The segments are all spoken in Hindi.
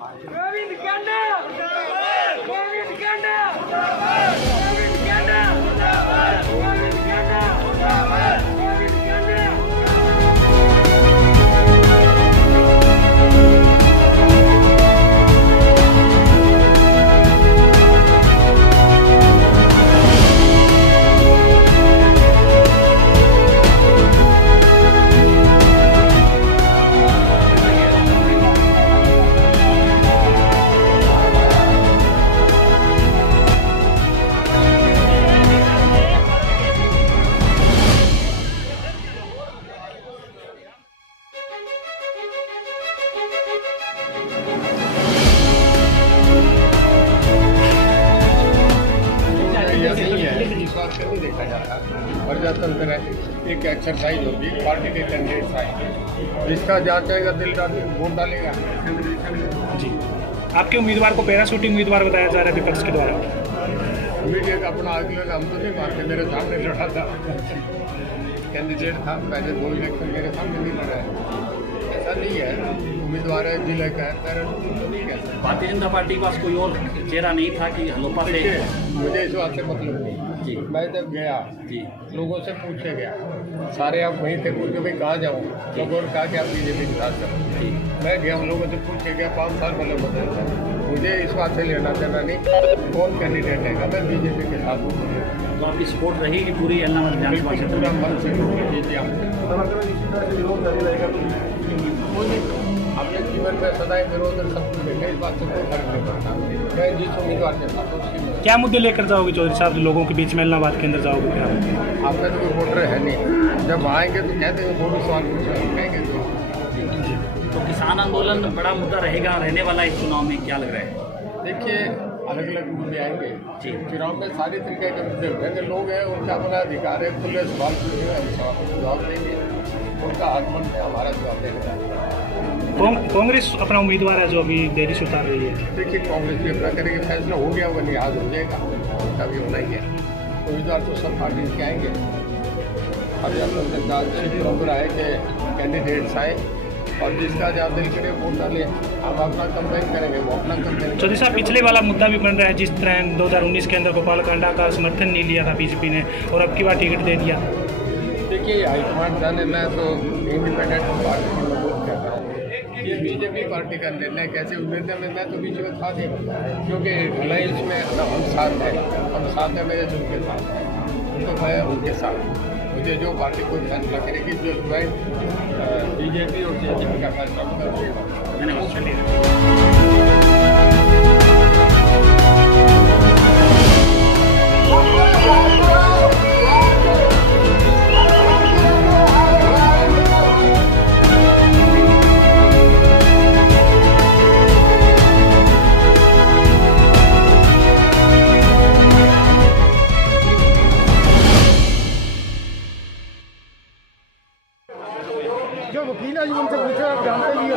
गोविंद कांडा मुर्दाबाद, गोविंद कांडा मुर्दाबाद, गोविंद कांडा मुर्दाबाद, गोविंद कांडा मुर्दाबाद, गोविंद कांडा। देखा जाता प्रजातंत्र है, एक एक्सरसाइज होगी, पार्टी के कैंडिडेट्स आएंगे, जिसका जहाँ चाहेगा दिल डाल वोट डालेगा। जी, आपके उम्मीदवार को पैराशूटिंग उम्मीदवार बताया जा रहा है विपक्ष के द्वारा। मीडिया का अपना आग लगा, हम तो नहीं मानते, मेरे सामने लड़ा था कैंडिडेट था, पहले 2 इलेक्शन मेरे सामने नहीं लड़ा है। ऐसा नहीं है, उम्मीदवार है, जिले का है, पैराशूट तो नहीं कह सकते। भारतीय जनता पार्टी के पास कोई और चेहरा नहीं था कि हलोपा से? मुझे इस बात से मतलब नहीं जी। मैं जब गया जी, लोगों से पूछे गया, सारे आप वहीं थे, पूछे भाई कहाँ जाऊँ, लोगों ने कहा कि आप बीजेपी के साथ चलो। मैं गया, उन लोगों से पूछे गया, 5 साल पहले बदल, मुझे इस बात से लेना देना नहीं कौन कैंडिडेट है, मैं बीजेपी के साथ हूँ। तो आपकी सपोर्ट रहेगी पूरी एलनाबाद विधानसभा क्षेत्र पूरा में? मन से जी अपने जीवन में सदाई विरोध सब कुछ देंगे, इस बात से कोई फर्क नहीं पड़ता। मैं जिस उम्मीदवार के साथ उसकी क्या मुद्दे लेकर जाओगे चौधरी साहब, लोगों के बीच में एलनाबाद के अंदर जाओगे क्या? आप में तो कोई वोटर है नहीं, जब आएंगे तो कहते हैं वोट सवाल कहेंगे तो किसान आंदोलन बड़ा मुद्दा रहेगा, रहने वाला इस चुनाव में, क्या लग रहा है? देखिए अलग अलग मुद्दे आएंगे जी, चुनाव में सारी तरीके के मुद्दे उठेंगे, लोग हैं उनका अपना अधिकार है, खुले सवाल पूछेंगे, हम सवाल जवाब देंगे, उनका हक बनता है हमारा जवाब देने का। कांग्रेस अपना उम्मीदवार है जो अभी देरी से उतार रही है। देखिए कांग्रेस भी अपना करेगी, फैसला हो गया होगा, लिहाज हो जाएगा, उनका भी होना ही है। उम्मीदवार तो सब पार्टी के आएंगे, अभी हम लोग का अच्छी परंपरा है कि कैंडिडेट्स आए और जिसका जहाँ दिल करे वोट डाले, हम अपना कंपेन करेंगे, वो अपना कंपेन। चौधरी साहब, पिछले वाला मुद्दा भी बन रहा है, जिस तरह 2019 के अंदर गोपाल कांडा का समर्थन नहीं लिया था बीजेपी ने और अब की बार टिकट दे दिया। देखिए हाईकमांड जाने, मैं तो इंडिपेंडेंट पार्टी की मदद कर रहा हूँ, ये बीजेपी पार्टी का निर्णय कैसे निर्णय में मैं तो बीच में था नहीं, क्योंकि अलायंस में हम साथ हैं, हम साथ हैं, मेरे दिल के साथ हैं, तो मैं उनके साथ, मुझे जो पार्टी कोई फैसला करेगी, जो ज्वाइंट बीजेपी और जेजेपी का फैसला होगा, मैंने उससे लिया। जो वकील है उनसे पूछो, आप जानते भी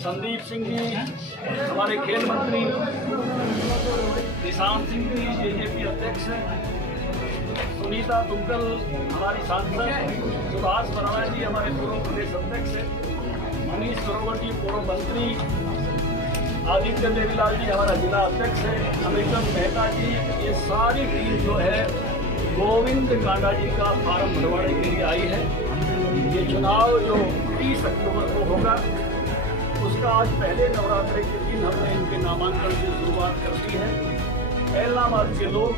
संदीप सिंह जी हमारे खेल मंत्री, निशान सिंह जी जेजेपी अध्यक्ष, सुनीता दुग्गल हमारी सांसद, सुभाष बराड़ा जी हमारे पूर्व प्रदेश अध्यक्ष, मनीष सरोवर जी पूर्व मंत्री, आदित्य देवीलाल जी हमारा जिला अध्यक्ष है, अमिताभ मेहता जी, ये सारी टीम जो है गोविंद कांडा जी का फार्म भरवाने के लिए आई है। ये चुनाव जो 30 अक्टूबर को होगा, उसका आज पहले नवरात्रि के दिन हमने इनके नामांकन से शुरुआत कर दी है। एलनाबाद के लोग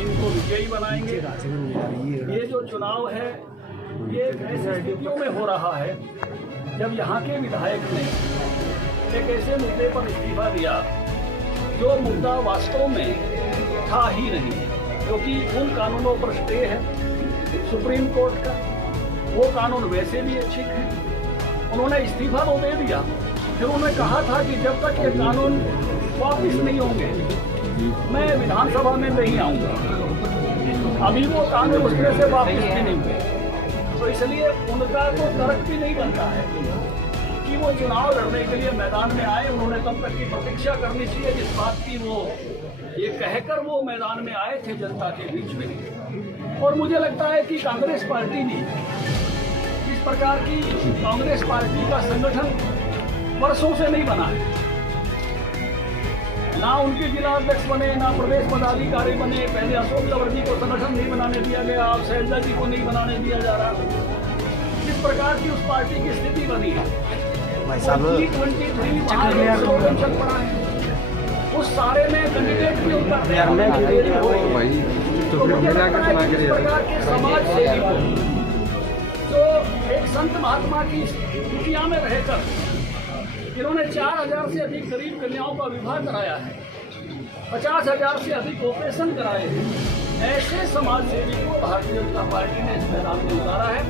इनको विजयी बनाएंगे। ये जो चुनाव है ये ऐसी स्थितियों में हो रहा है जब यहाँ के विधायक ने एक ऐसे मुद्दे पर इस्तीफा दिया जो मुद्दा वास्तव में था ही नहीं। क्योंकि उन कानूनों पर स्टे है सुप्रीम कोर्ट का। वो कानून वैसे भी अच्छे हैं। उन्होंने इस्तीफा तो दे दिया, फिर उन्होंने कहा था कि जब तक ये कानून वापिस नहीं होंगे मैं विधानसभा में नहीं आऊँगा। अभी वो कानून उस तरह से वापिस भी नहीं हुए, तो इसलिए उनका तो तर्क भी नहीं बनता है कि वो चुनाव लड़ने के लिए मैदान में आए। उन्होंने तब तक की प्रतीक्षा करनी चाहिए जिस बात की वो ये कहकर वो मैदान में आए थे जनता के बीच में। और मुझे लगता है कि कांग्रेस पार्टी ने इस प्रकार की कांग्रेस पार्टी का संगठन वर्षों से नहीं बना है। ना उनके जिला अध्यक्ष बने, ना प्रदेश पदाधिकारी बने। पहले अशोक तंवर जी को संगठन नहीं बनाने दिया गया, अब शैलजा जी को नहीं बनाने दिया जा रहा। इस प्रकार की उस पार्टी की स्थिति बनी है। G23 चल पड़ा है, उस सारे में कैंडिडेट भी उनका प्रकार के समाज सेवी को जो एक संत महात्मा की दुनिया में रहकर इन्होंने 4000 से अधिक गरीब कन्याओं का विवाह कराया है, 50,000 से अधिक ऑपरेशन कराए हैं। ऐसे समाज सेवी को भारतीय जनता पार्टी ने इस मैदान में उतारा है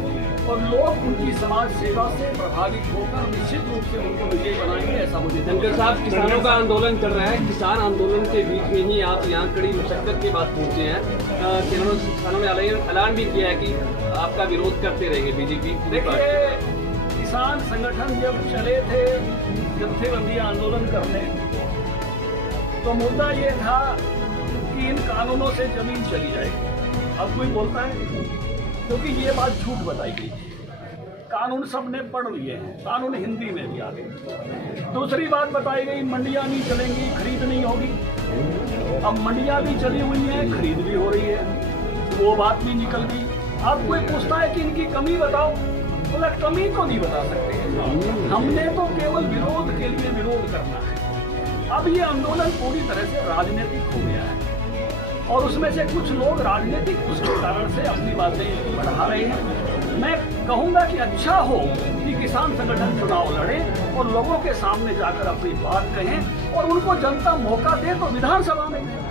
और लोग उनकी समाज सेवा से प्रभावित होकर निश्चित रूप से उनको विजयी बनाएंगे, ऐसा मुझे। धनखड़ साहब, किसानों का आंदोलन चल रहा है। किसान आंदोलन के बीच में ही आप यहाँ कड़ी मशक्कत के बाद पहुँचे हैं। किसानों ने ऐलान भी किया है कि आपका विरोध करते रहेंगे बीजेपी। देखिए, किसान संगठन जब चले थे जत्थेबंदी आंदोलन करने, तो मुद्दा ये था कि इन कानूनों से जमीन चली जाएगी। अब कोई बोलता है, क्योंकि ये बात झूठ बताई गई। कानून सबने पढ़ लिए हैं, कानून हिंदी में भी आ गए। दूसरी बात बताई गई, मंडियां नहीं चलेंगी, खरीद नहीं होगी। अब मंडियां भी चली हुई हैं, खरीद भी हो रही है, वो बात भी निकल गई। अब कोई पूछता है कि इनकी कमी बताओ, बोला कमी तो नहीं बता सकते, हमने तो केवल विरोध के लिए विरोध करना है। अब ये आंदोलन पूरी तरह से राजनीतिक हो गया है और उसमें से कुछ लोग राजनीतिक उसके कारण से अपनी बातें बढ़ा रहे हैं। मैं कहूँगा कि अच्छा हो कि किसान संगठन चुनाव लड़े और लोगों के सामने जाकर अपनी बात कहें और उनको जनता मौका दे तो विधानसभा में कहें।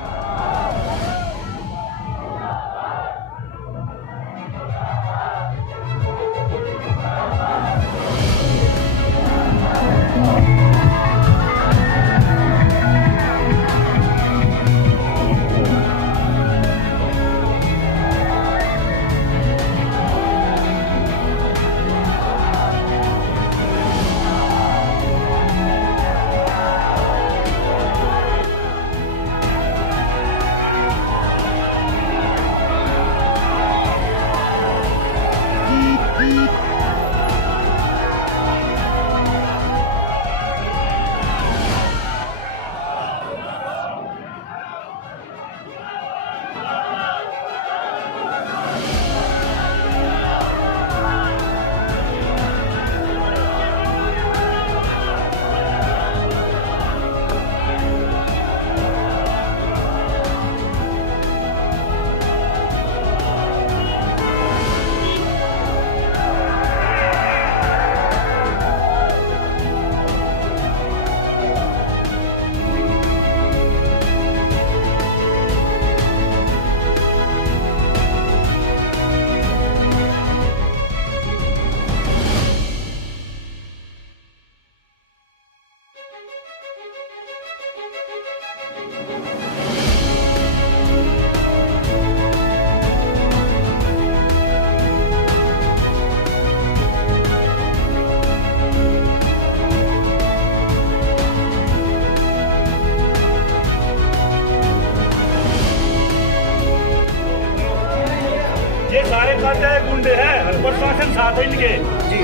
ये सारे खाते गुंडे हैं, प्रशासन साथ है इनके जी।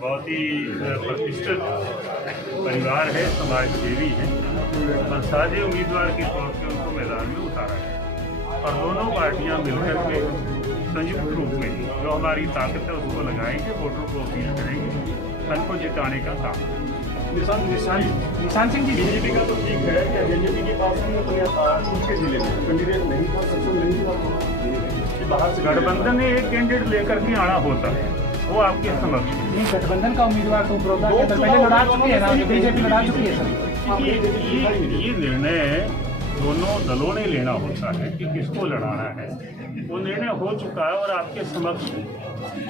बहुत ही प्रतिष्ठित परिवार है, समाज सेवी है और साझे उम्मीदवार के तौर पे उनको मैदान में उतारा है और दोनों पार्टियां मिलकर के संयुक्त रूप में जो हमारी ताकत है उसको लगाएंगे, वोटरों को अपील करेंगे, उनको जिताने का काम। निशान सिंह जी बीजेपी का तो ठीक है क्या बीजेपी के पास में उनके जिले में कैंडिडेट नहीं था, सक्षम नहीं था, बाहर से गठबंधन ने एक कैंडिडेट लेकर के आना होता है, वो आपके समक्ष है। नहीं, गठबंधन का उम्मीदवार तो उपरोक्ता के अंदर पहले लड़ा चुकी है ना, बीजेपी लड़ा चुकी है सर। ये निर्णय दोनों दलों ने लेना होता है कि किसको लड़ाना है, वो निर्णय हो चुका है और आपके समक्ष है।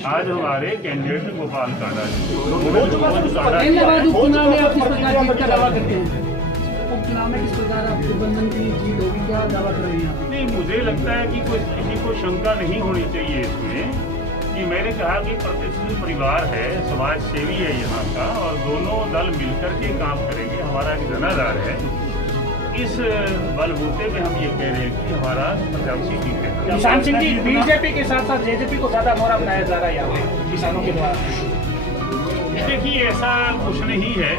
आज हमारे कैंडिडेट गोपाल कांडा जी उपचुनाव में आप किस प्रकार जीत का दावा करते हैं? उपचुनाव में किस प्रकार आप गठबंधन की जीत होगी, क्या दावा कर रही हैं? नहीं, मुझे लगता है कि कोई किसी को शंका नहीं होनी चाहिए इसमें कि मैंने कहा कि प्रतिष्ठित परिवार है, समाज सेवी है यहाँ का, और दोनों दल मिलकर के काम करेंगे। हमारा एक जनाधार है, इस बलबूते में हम ये कह रहे हैं कि हमारा प्रत्याशी जीतेगा। निशान सिंह जी, बीजेपी के साथ साथ जेजेपी को ज्यादा मोहरा बनाया जा रहा है यहाँ पे किसानों के द्वारा। देखिए, ऐसा कुछ नहीं है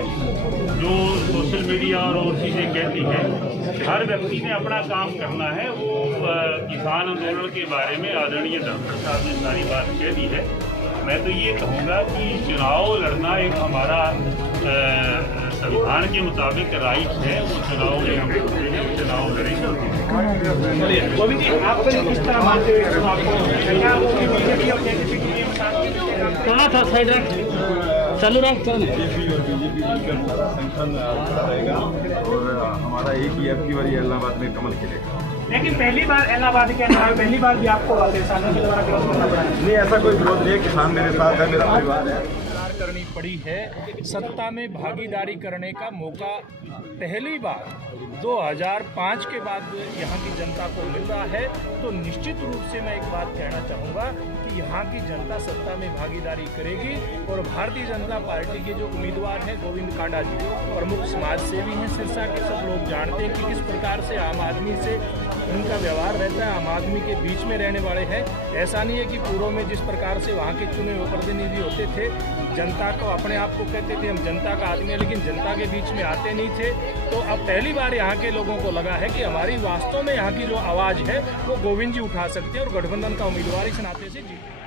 जो सोशल मीडिया और चीज़ें कहती हैं। हर व्यक्ति ने अपना काम करना है। वो किसान आंदोलन के बारे में आदरणीय धनखड़ साहब ने सारी बात कह दी है। मैं तो ये कहूँगा कि चुनाव लड़ना एक हमारा संविधान के मुताबिक राइट है। वो चुनाव में हम चुनाव लड़ेंगे। गोविंद जी, आप किस तरह मानते हुए चुनाव को क्या होगी बीजेपी और जेजेपी की कहाँ था साइड चालू रहा बीजेपी और बीजेपी मिलकर संगठन रहेगा और हमारा एक ही अब की बार इलाहाबाद में कमल खिलेगा। लेकिन पहली बार इलाहाबाद के अंदर पहली बार भी आपको किसानों के द्वारा विरोध करना पड़ा। नहीं, ऐसा कोई विरोध नहीं है। किसान मेरे साथ है, मेरा परिवार है। करनी पड़ी है। सत्ता में भागीदारी करने का मौका पहली बार 2005 के बाद यहाँ की जनता को मिल रहा है। तो निश्चित रूप से मैं एक बात कहना चाहूँगा कि यहाँ की जनता सत्ता में भागीदारी करेगी। और भारतीय जनता पार्टी के जो उम्मीदवार हैं गोविंद कांडा जी, प्रमुख समाज सेवी हैं सिरसा के, सब लोग जानते हैं कि किस प्रकार से आम आदमी से उनका व्यवहार रहता है, आम आदमी के बीच में रहने वाले हैं। ऐसा नहीं है कि पूर्व में जिस प्रकार से वहाँ के चुने हुए प्रतिनिधि होते थे, जनता को अपने आप को कहते थे हम जनता का आदमी है, लेकिन जनता के बीच में आते नहीं थे। तो अब पहली बार यहाँ के लोगों को लगा है कि हमारी वास्तव में यहाँ की जो आवाज़ है वो गोविंद जी उठा सकते हैं और गठबंधन का उम्मीदवार इस नाते से जीते।